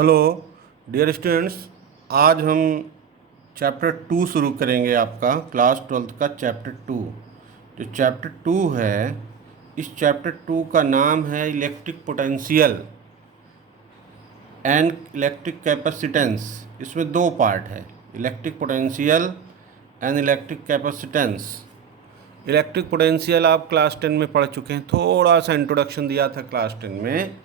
Hello dear students, आज हम chapter 2 शुरू करेंगे। आपका क्लास 12th का चैप्टर 2। जो चैप्टर 2 है, इस चैप्टर 2 का नाम है electric potential and electric capacitance. इसमें दो पार्ट है, electric potential and electric capacitance. Electric potential आप क्लास 10 में पढ़ चुके हैं, थोड़ा सा इंट्रोडक्शन दिया था क्लास 10 में।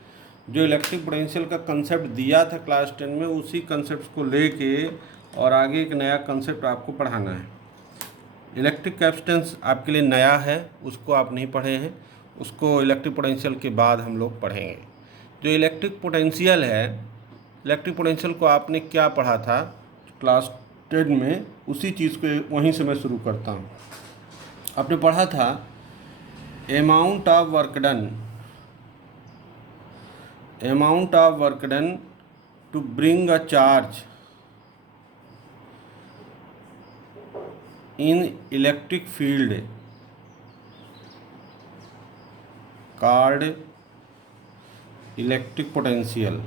जो इलेक्ट्रिक पोटेंशियल का कंसेप्ट दिया था क्लास 10 में, उसी कंसेप्ट को लेके और आगे एक नया कंसेप्ट आपको पढ़ाना है। इलेक्ट्रिक कैपेसिटेंस आपके लिए नया है, उसको आप नहीं पढ़े हैं, उसको इलेक्ट्रिक पोटेंशियल के बाद हम लोग पढ़ेंगे। जो इलेक्ट्रिक पोटेंशियल है, इलेक्ट्रिक पोटेंशियल को आपने क्या पढ़ा था क्लास 10 में, उसी चीज़ को वहीं से मैं शुरू करता हूँ। आपने पढ़ा था amount of work done to bring a charge in electric field called electric potential.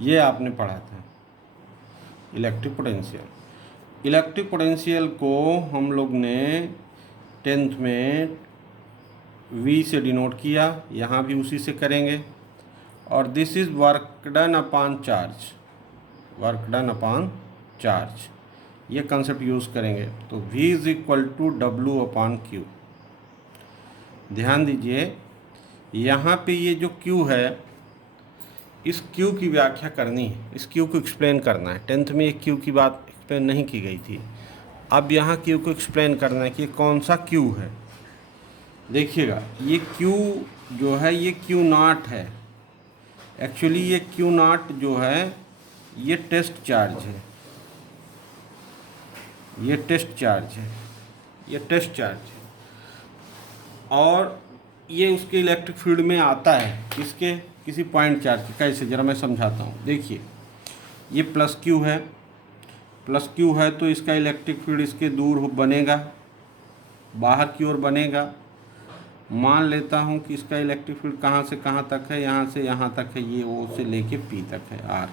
ये आपने पढ़ा था इलेक्ट्रिक पोटेंशियल को हम लोग ने 10th में V से डिनोट किया, यहाँ भी उसी से करेंगे। और this is work done upon charge, ये कंसेप्ट यूज़ करेंगे। तो V is equal to W upon Q। ध्यान दीजिए, यहाँ पे ये जो Q है, इस Q की व्याख्या करनी है, इस Q को एक्सप्लेन करना है। 10th में ये Q की बात एक्सप्लेन नहीं की गई थी, अब यहाँ Q को एक्सप्लेन करना है कि कौन सा Q है। देखिएगा, ये Q जो है ये Q नॉट है। एक्चुअली ये Q नॉट जो है ये टेस्ट चार्ज है, ये टेस्ट चार्ज है। और ये उसके इलेक्ट्रिक फील्ड में आता है, किसके, किसी पॉइंट चार्ज के। कैसे, ज़रा मैं समझाता हूँ। देखिए, ये प्लस Q है तो इसका इलेक्ट्रिक फील्ड इसके दूर बनेगा, बाहर की ओर बनेगा। मान लेता हूँ कि इसका इलेक्ट्रिक फील्ड कहाँ से कहाँ तक है, यहाँ से यहाँ तक है, ये O से लेके P तक है, R।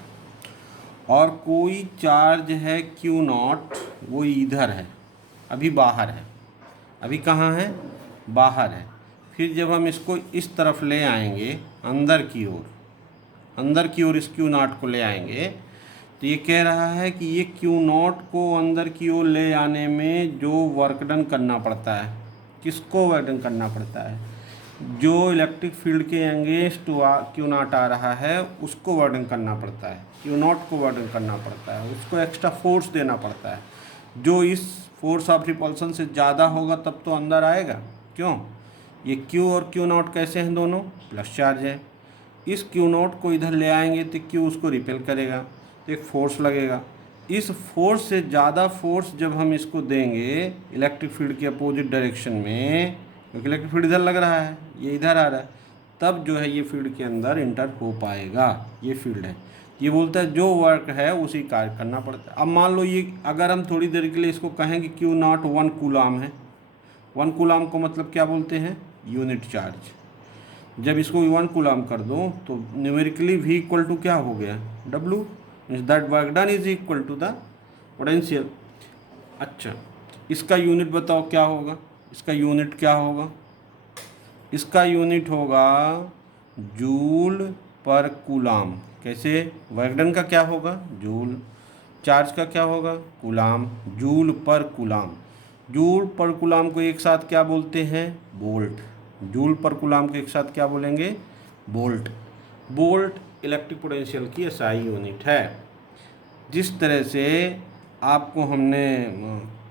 और कोई चार्ज है Q नॉट, वो इधर है, अभी बाहर है। अभी कहाँ है, बाहर है। फिर जब हम इसको इस तरफ ले आएंगे, अंदर की ओर इस Q नॉट को ले आएंगे, तो ये कह रहा है कि ये Q नॉट को अंदर की ओर ले आने में जो वर्क डन करना पड़ता है, किसको वर्क डन करना पड़ता है, जो इलेक्ट्रिक फील्ड के अगेंस्ट Q नॉट आ रहा है उसको वर्क डन करना पड़ता है, Q नॉट को वर्क डन करना पड़ता है, उसको एक्स्ट्रा फोर्स देना पड़ता है। जो इस फोर्स ऑफ रिपल्सन से ज़्यादा होगा तब तो अंदर आएगा। क्यों, ये Q और Q नॉट कैसे हैं, दोनों प्लस चार्ज है। इस Q नॉट को इधर ले आएंगे तो Q उसको रिपेल करेगा, तो एक फोर्स लगेगा। इस फोर्स से ज़्यादा फोर्स जब हम इसको देंगे इलेक्ट्रिक फील्ड के अपोजिट डायरेक्शन में, क्योंकि इलेक्ट्रिक फील्ड इधर लग रहा है, ये इधर आ रहा है, तब जो है ये फील्ड के अंदर इंटर हो पाएगा। ये फील्ड है, ये बोलता है जो वर्क है उसी कार्य करना पड़ता है। अब मान लो ये, अगर हम थोड़ी देर के लिए इसको कहें कि Q नॉट 1 कूलाम है, 1 कूलाम को मतलब क्या बोलते हैं, यूनिट चार्ज। जब इसको 1 कूलाम कर दो तो न्यूमेरिकली V इक्वल टू क्या हो गया, W, means that work done is equal to the potential. अच्छा, इसका यूनिट बताओ क्या होगा, इसका यूनिट क्या होगा, इसका यूनिट होगा जूल पर कूलाम। कैसे, वर्क डन का क्या होगा, जूल, चार्ज का क्या होगा, कूलाम, जूल पर कूलाम। जूल पर कूलाम को एक साथ क्या बोलते हैं, बोल्ट। जूल पर कूलाम को एक साथ क्या बोलेंगे, बोल्ट। बोल्ट इलेक्ट्रिक पोटेंशियल की SI यूनिट है। जिस तरह से आपको हमने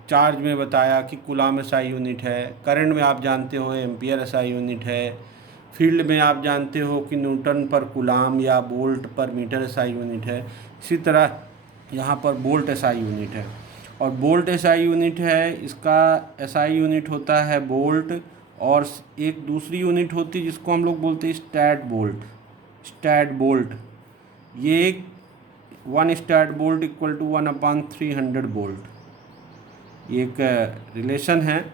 चार्ज में बताया कि कूलाम SI यूनिट है, करंट में आप जानते हो एम्पियर SI यूनिट है, फील्ड में आप जानते हो कि न्यूटन पर कूलाम या वोल्ट पर मीटर SI यूनिट है, इसी तरह यहाँ पर वोल्ट SI यूनिट है। और वोल्ट SI यूनिट है, इसका SI यूनिट होता है वोल्ट, और एक दूसरी यूनिट होती है जिसको हम लोग बोलते हैं स्टैट बोल्ट। ये 1 stat volt equal to 1/300 volt, ये एक रिलेशन है।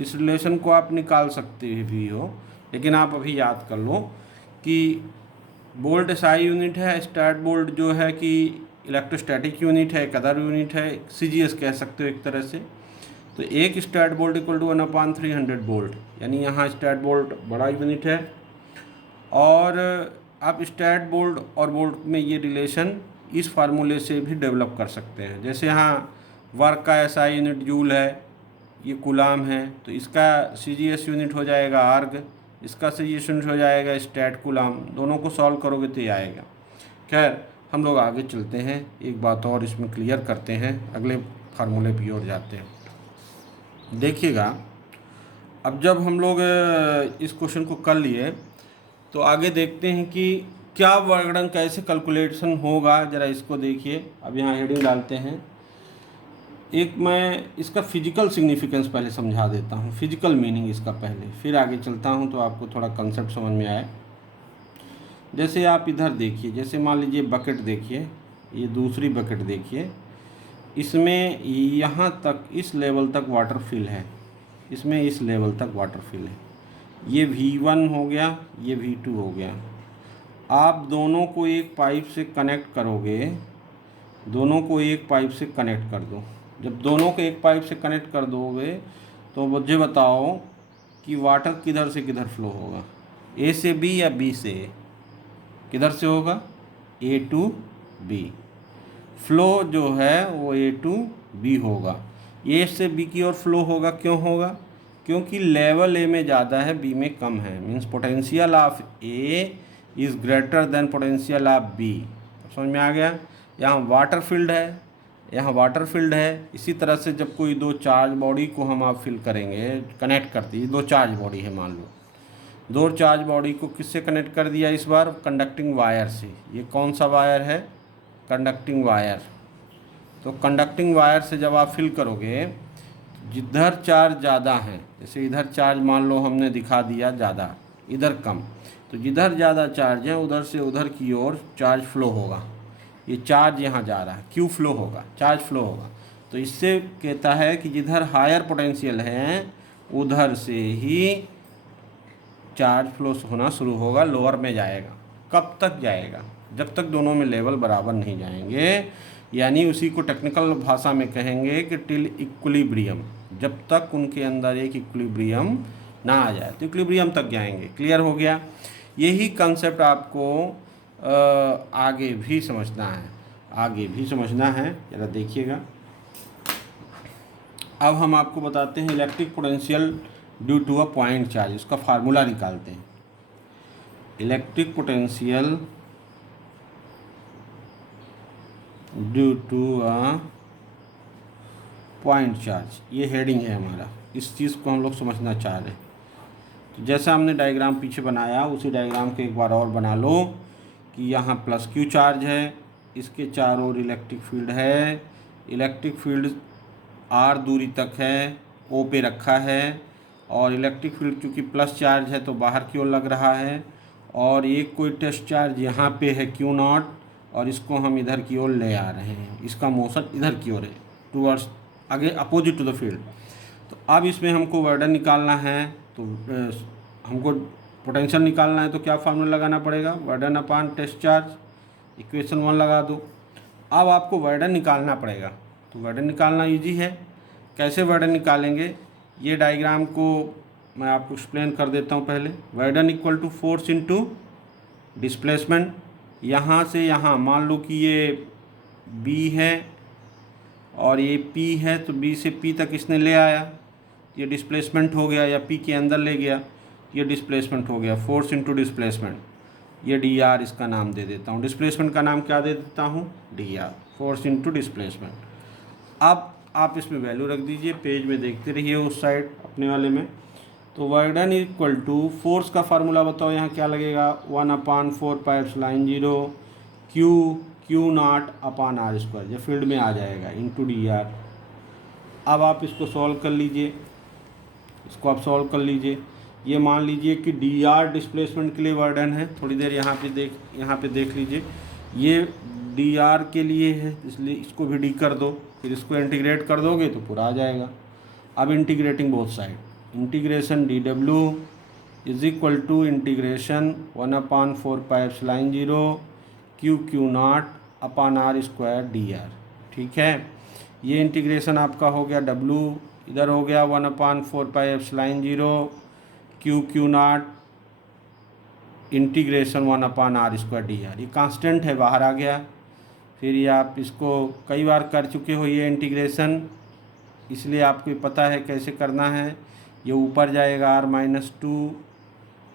इस रिलेशन को आप निकाल सकते भी हो, लेकिन आप अभी याद कर लो कि बोल्ट एसआई यूनिट है, स्टैट बोल्ट जो है कि इलेक्ट्रोस्टैटिक यूनिट है, एक अदर यूनिट है, सीजीएस कह सकते हो एक तरह से। तो एक stat volt equal to 1/300 volt, यानी यहाँ स्टैट बोल्ट बड़ा यूनिट है। और आप स्टैट बोल्ट और बोल्ट में ये रिलेशन इस फार्मूले से भी डेवलप कर सकते हैं। जैसे यहाँ वर्क का एसआई यूनिट जूल है, ये कूलाम है, तो इसका सीजीएस यूनिट हो जाएगा आर्ग, इसका सीजीएस यूनिट हो जाएगा स्टैट कूलाम। दोनों को सॉल्व करोगे तो ये आएगा। खैर हम लोग आगे चलते हैं, एक बात और इसमें क्लियर करते हैं, अगले फार्मूले की ओर जाते हैं। देखिएगा, अब जब हम लोग इस क्वेश्चन को कर लिए तो आगे देखते हैं कि क्या वर्गणन कैसे कैलकुलेशन होगा। ज़रा इसको देखिए। अब यहाँ हेडिंग डालते हैं। एक मैं इसका फिजिकल सिग्निफिकेंस पहले समझा देता हूँ, फिजिकल मीनिंग इसका पहले, फिर आगे चलता हूँ तो आपको थोड़ा कंसेप्ट समझ में आए। जैसे आप इधर देखिए, जैसे मान लीजिए बकेट देखिए, ये दूसरी बकेट देखिए, इसमें यहाँ तक इस लेवल तक वाटर फिल है, इसमें इस लेवल तक वाटर फिल है। ये V1 हो गया, ये V2 हो गया। आप दोनों को एक पाइप से कनेक्ट करोगे, दोनों को एक पाइप से कनेक्ट कर दो। जब दोनों को एक पाइप से कनेक्ट कर दोगे तो मुझे बताओ कि वाटर किधर से किधर फ्लो होगा, A से B या B से A? किधर से होगा? A to B। फ्लो जो है वो A to B होगा। A से B की ओर फ्लो होगा, क्यों होगा? क्योंकि लेवल A में ज़्यादा है, B में कम है। Means potential of A is greater than potential of B। समझ में आ गया? यहाँ वाटर फील्ड है, यहाँ वाटर फील्ड है। इसी तरह से जब कोई दो चार्ज बॉडी को हम आप फिल करेंगे, कनेक्ट करती है, दो चार्ज बॉडी है मान लो, दो चार्ज बॉडी को किससे कनेक्ट कर दिया इस बार? कंडक्टिंग वायर से। ये कौन सा वायर है? Conducting wire. तो कंडक्टिंग वायर से जब आप फिल करोगे, जिधर चार्ज ज़्यादा है, जैसे इधर चार्ज मान लो हमने दिखा दिया ज़्यादा, इधर कम, तो जिधर ज़्यादा चार्ज है उधर से उधर की ओर चार्ज फ्लो होगा। ये चार्ज यहाँ जा रहा है, क्यू फ्लो होगा, चार्ज फ्लो होगा। तो इससे कहता है कि जिधर हायर पोटेंशियल है उधर से ही चार्ज फ्लो होना शुरू होगा, लोअर में जाएगा। कब तक जाएगा? जब तक दोनों में लेवल बराबर नहीं जाएंगे, यानी उसी को टेक्निकल भाषा में कहेंगे कि टिल इक्विलिब्रियम, जब तक उनके अंदर एक इक्विलिब्रियम ना आ जाए, तो इक्विलिब्रियम तक जाएंगे। क्लियर हो गया? यही कंसेप्ट आपको आगे भी समझना है, आगे भी समझना है। ज़रा देखिएगा। अब हम आपको बताते हैं electric potential due to a point charge, उसका फार्मूला निकालते हैं। Electric potential due to a point charge, ये हेडिंग है हमारा। इस चीज़ को हम लोग समझना चाह रहे हैं। तो जैसा हमने डायग्राम पीछे बनाया, उसी डायग्राम को एक बार और बना लो कि यहाँ प्लस क्यू चार्ज है, इसके चारों ओर इलेक्ट्रिक फील्ड है। इलेक्ट्रिक फील्ड R दूरी तक है, O पे रखा है, और इलेक्ट्रिक फील्ड चूँकि प्लस चार्ज है तो बाहर की ओर लग रहा है। और एक कोई टेस्ट चार्ज यहाँ पे है Q0, और इसको हम इधर की ओर ले आ रहे हैं। इसका मोशन इधर की ओर है, टूवर्ड्स, आगे अपोजिट टू द फील्ड। तो अब इसमें हमको वर्डन निकालना है, तो हमको पोटेंशियल निकालना है, तो क्या फार्मूला लगाना पड़ेगा? वर्डन अपान टेस्ट चार्ज, इक्वेशन 1 लगा दो। अब आपको वर्डन निकालना पड़ेगा, तो वर्डन निकालना इजी है। कैसे वर्डन निकालेंगे, ये डायग्राम को मैं आपको एक्सप्लेन कर देता हूँ पहले। Work done equal to force into displacement. यहाँ से यहाँ मान लो कि ये B है और ये P है, तो B से P तक इसने ले आया, ये डिस्प्लेसमेंट हो गया, या P के अंदर ले गया, ये डिस्प्लेसमेंट हो गया। फोर्स इनटू डिस्प्लेसमेंट, ये dr इसका नाम दे देता हूँ। डिस्प्लेसमेंट का नाम क्या दे देता हूँ? dr, force into displacement. अब आप इसमें वैल्यू रख दीजिए, पेज में देखते रहिए उस साइड अपने वाले में। तो वर्डन इक्वल टू फोर्स का फार्मूला बताओ यहाँ क्या लगेगा? 1/4πε0 Q0 अपान r², ये फील्ड में आ जाएगा, इंटू dr। अब आप इसको सॉल्व कर लीजिए, इसको आप सॉल्व कर लीजिए। ये मान लीजिए कि dr डिस्प्लेसमेंट के लिए वर्डन है। थोड़ी देर यहाँ पे देख लीजिए, ये dr के लिए है, इसलिए इसको भी d कर दो, फिर इसको इंटीग्रेट कर दोगे तो पूरा आ जाएगा। अब integrating both side, integration dw, is equal to integration 1/4πε0 Q0 upon r square d r. ठीक है, ये इंटीग्रेशन आपका हो गया W, इधर हो गया 1/4πε0 Q0 integration 1/r square d are. ये कांस्टेंट है, बाहर आ गया। फिर ये आप इसको कई बार कर चुके हो ये इंटीग्रेशन, इसलिए आपको पता है कैसे करना है। ये ऊपर जाएगा r-2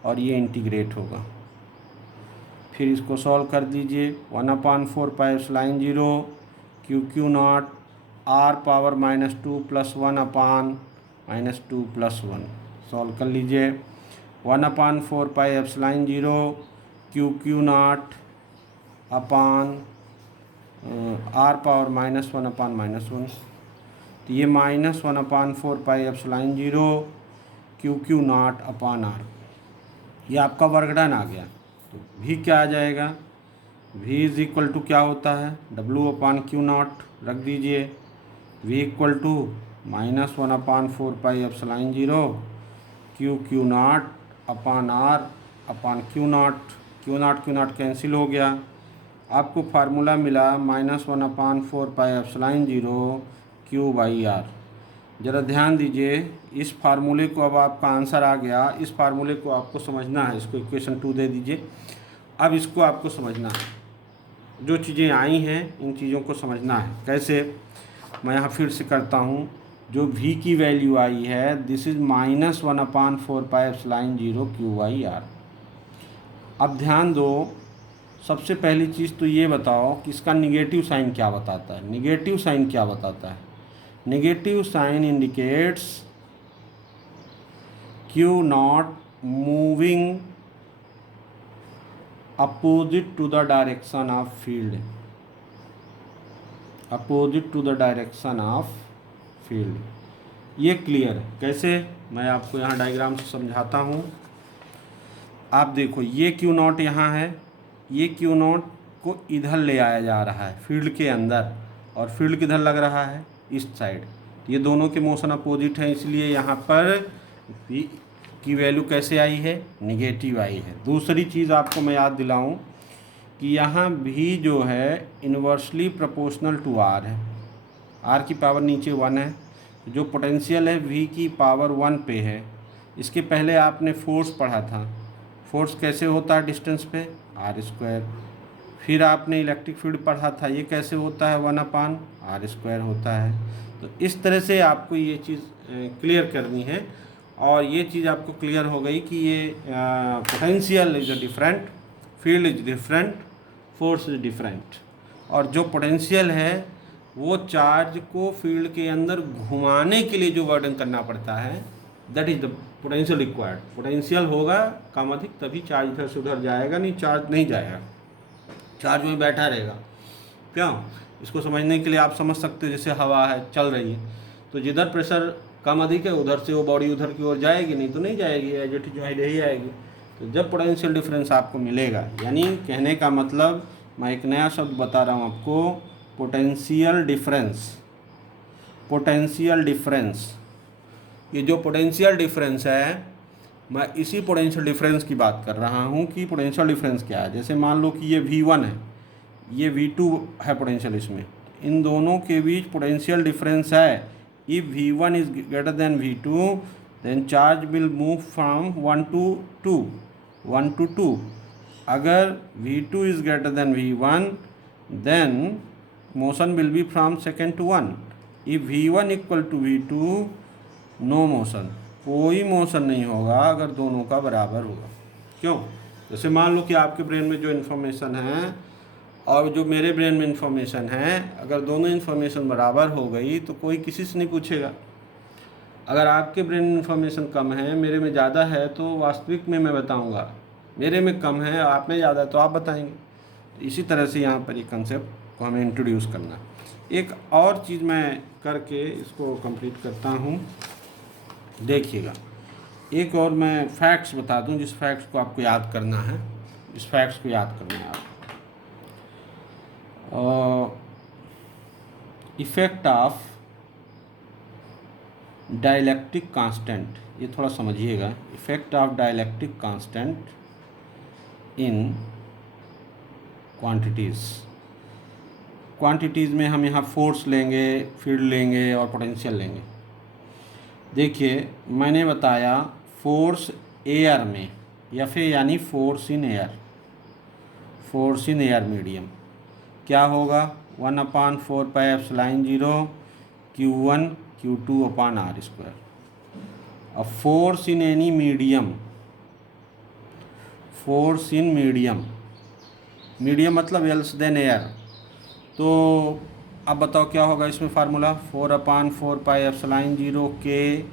और ये इंटीग्रेट होगा। फिर इसको सॉल्व कर दीजिए 1/4πε0 Q0 r⁻² + 1/-2 + 1 सॉल्व कर लीजिए। 1/4πε0 Q0 अपॉन r⁻−1/-1, तो ये -1/4πε0 Q0 अपॉन r, ये आपका वर्कडन आ गया। तो v क्या आ जाएगा, v इज इक्वल टू क्या होता है W/Q0 रख दीजिए। v equal to -1/4πε0 Q0 upon r upon Q0, Q0 cancel हो गया। आपको फार्मूला मिला -1/4πε0 Q/r। ज़रा ध्यान दीजिए, इस फार्मूले को, अब आपका आंसर आ गया, इस फार्मूले को आपको समझना है। इसको इक्वेशन 2 दे दीजिए। अब इसको आपको समझना है, जो चीज़ें आई हैं इन चीज़ों को समझना है। कैसे, मैं यहाँ फिर से करता हूँ। जो v की वैल्यू आई है, दिस इज़ -1/4πε0 Q/r। अब ध्यान दो, सबसे पहली चीज़ तो ये बताओ कि इसका निगेटिव साइन क्या बताता है। निगेटिव साइन क्या बताता है? Negative sign indicates Q0 moving opposite to the direction of field, opposite to the direction of field. ये क्लियर है। कैसे, मैं आपको यहाँ डायग्राम से समझाता हूँ। आप देखो, ये Q0 यहाँ है, ये Q0 को इधर ले आया जा रहा है फील्ड के अंदर, और फील्ड किधर लग रहा है, इस साइड। ये दोनों के मोशन अपोजिट है, इसलिए यहाँ पर v की वैल्यू कैसे आई है, निगेटिव आई है। दूसरी चीज़ आपको मैं याद दिलाऊं कि यहाँ v जो है इन्वर्सली प्रोपोर्शनल टू r है। r की पावर नीचे 1 है, जो पोटेंशियल है v की पावर 1 पे है। इसके पहले आपने फोर्स पढ़ा था, फोर्स कैसे होता है डिस्टेंस पे, r²। फिर आपने इलेक्ट्रिक फील्ड पढ़ा था, ये कैसे होता है, 1/r² होता है। तो इस तरह से आपको ये चीज़ क्लियर करनी है। और ये चीज़ आपको क्लियर हो गई कि ये potential is different, field is different, force is different. और जो पोटेंशियल है वो चार्ज को फील्ड के अंदर घुमाने के लिए जो वर्डन करना पड़ता है, that is the potential required. Potential होगा कम अधिक, तभी चार्ज इधर से उधर जाएगा, नहीं चार्ज नहीं जाएगा, चार्ज में बैठा रहेगा। क्यों, इसको समझने के लिए आप समझ सकते हो, जैसे हवा है चल रही है, तो जिधर प्रेशर कम अधिक है उधर से वो बॉडी उधर की ओर जाएगी, नहीं तो नहीं जाएगी, एज इट इज यही आएगी। तो जब पोटेंशियल डिफरेंस आपको मिलेगा, यानी कहने का मतलब, मैं एक नया शब्द बता रहा हूँ आपको, पोटेंशियल डिफरेंस। पोटेंशियल डिफरेंस, ये जो पोटेंशियल डिफरेंस है, मैं इसी पोटेंशियल डिफरेंस की बात कर रहा हूँ कि पोटेंशियल डिफरेंस क्या है। जैसे मान लो कि ये V1 है, ये V2 है पोटेंशियल, इसमें इन दोनों के बीच पोटेंशियल डिफरेंस है। If V1 is greater than V2 then charge will move from 1 to 2। अगर V2 is greater than V1 then motion will be from 2 to 1। If V1 equal to V2 no motion, कोई motion नहीं होगा अगर दोनों का बराबर होगा। क्यों, जैसे मान लो कि आपके ब्रेन में जो इन्फॉर्मेशन है और जो मेरे ब्रेन में इन्फॉर्मेशन है, अगर दोनों इन्फॉर्मेशन बराबर हो गई तो कोई किसी से नहीं पूछेगा। अगर आपके ब्रेन में इन्फॉर्मेशन कम है, मेरे में ज़्यादा है, तो वास्तविक में मैं बताऊंगा। मेरे में कम है, आप में ज़्यादा है तो आप बताएंगे। तो इसी तरह से यहाँ पर एक कंसेप्ट को हमें इंट्रोड्यूस करना। एक और चीज़ मैं करके इसको कंप्लीट करता हूँ, देखिएगा। एक और मैं फैक्ट्स बता दूं, जिस फैक्ट्स को आपको याद करना है, इस फैक्ट्स को याद करना है आपको। इफेक्ट ऑफ डाइलेक्ट्रिक कांस्टेंट, ये थोड़ा समझिएगा, effect of dielectric constant in quantities में हम यहाँ फोर्स लेंगे, फील्ड लेंगे और पोटेंशियल लेंगे। देखिए मैंने बताया फोर्स एयर में, एफ ए यानी force in air, force in air medium क्या होगा 1/4πε0 Q1 Q2/r²। अब force in any medium, force in medium, medium मतलब एल्स देन एयर, तो अब बताओ क्या होगा इसमें फार्मूला 4/4πε0 K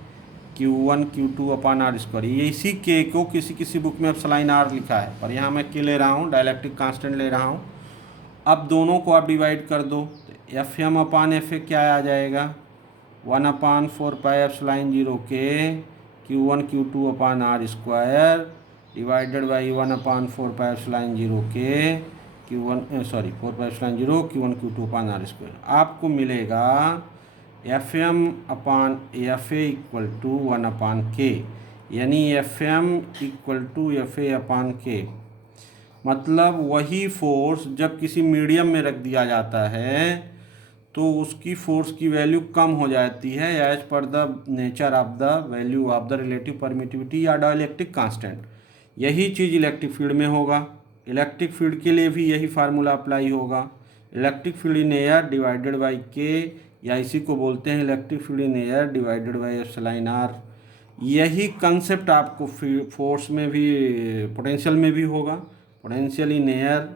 Q1 Q2/r²। ये इसी K को किसी बुक में एप्सिलॉन r लिखा है, पर यहाँ मैं K ले रहा हूँ, डाइलेक्ट्रिक कांस्टेंट ले रहा हूँ। अब दोनों को आप डिवाइड कर दो तो Fm/Fa क्या आ जाएगा 1/4πε0 K Q1 Q2/r² divided by 1/4πε0 K Q1 4πε0 Q1 Q2/r²। आपको मिलेगा Fm/Fa इक्वल टू 1/K, यानी Fm इक्वल टू Fa/K। मतलब वही फोर्स जब किसी मीडियम में रख दिया जाता है तो उसकी फोर्स की वैल्यू कम हो जाती है as per the nature of the value of the relative permittivity या डाइलेक्ट्रिक कांस्टेंट। यही चीज़ इलेक्ट्रिक फील्ड में होगा, इलेक्ट्रिक फील्ड के लिए भी यही फार्मूला अप्लाई होगा, electric field in air divided by के, या इसी को बोलते हैं electric field in air divided by epsilon r। यही कंसेप्ट आपको फोर्स में भी, पोटेंशियल में भी होगा, पोटेंशियल इन एयर।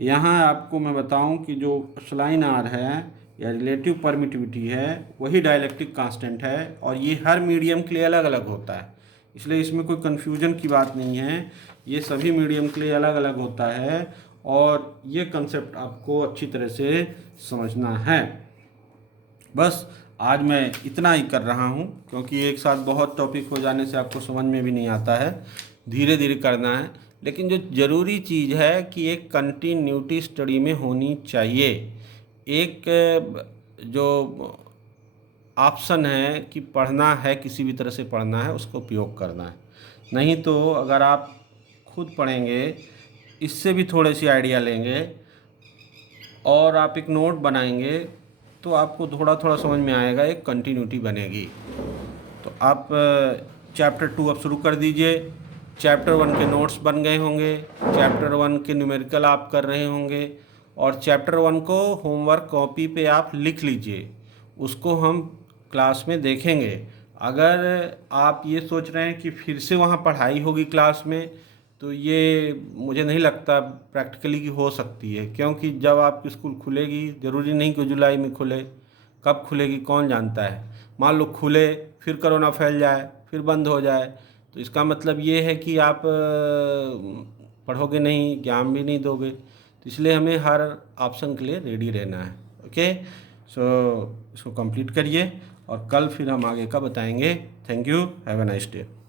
यहाँ आपको मैं बताऊं कि जो एप्सिलॉन r है या रिलेटिव परमिटिविटी है वही डाइलेक्ट्रिक कांस्टेंट है, और ये हर मीडियम के लिए अलग अलग होता है, इसलिए इसमें कोई कन्फ्यूजन की बात नहीं है, ये सभी मीडियम के लिए अलग अलग होता है, और ये कंसेप्ट आपको अच्छी तरह से समझना है। बस आज मैं इतना ही कर रहा हूँ, क्योंकि एक साथ बहुत टॉपिक हो जाने से आपको समझ में भी नहीं आता है, धीरे धीरे करना है। लेकिन जो ज़रूरी चीज़ है कि एक कंटिन्यूटी स्टडी में होनी चाहिए, एक जो ऑप्शन है कि पढ़ना है, किसी भी तरह से पढ़ना है, उसको उपयोग करना है। नहीं तो अगर आप खुद पढ़ेंगे, इससे भी थोड़े सी आइडिया लेंगे और आप एक नोट बनाएंगे तो आपको थोड़ा थोड़ा समझ में आएगा, एक कंटिन्यूटी बनेगी। तो आप चैप्टर 2 अब शुरू कर दीजिए। चैप्टर 1 के नोट्स बन गए होंगे, चैप्टर 1 के न्यूमेरिकल आप कर रहे होंगे, और चैप्टर 1 को होमवर्क कॉपी पे आप लिख लीजिए, उसको हम क्लास में देखेंगे। अगर आप ये सोच रहे हैं कि फिर से वहाँ पढ़ाई होगी क्लास में, तो ये मुझे नहीं लगता प्रैक्टिकली की हो सकती है, क्योंकि जब आपकी स्कूल खुलेगी, ज़रूरी नहीं कि जुलाई में खुले, कब खुलेगी कौन जानता है। मान लो खुले फिर कोरोना फैल जाए, फिर बंद हो जाए, तो इसका मतलब ये है कि आप पढ़ोगे नहीं, ज्ञान भी नहीं दोगे। तो इसलिए हमें हर ऑप्शन के लिए रेडी रहना है। ओके, सो इसको कंप्लीट करिए और कल फिर हम आगे का बताएंगे। Thank you, have a nice day.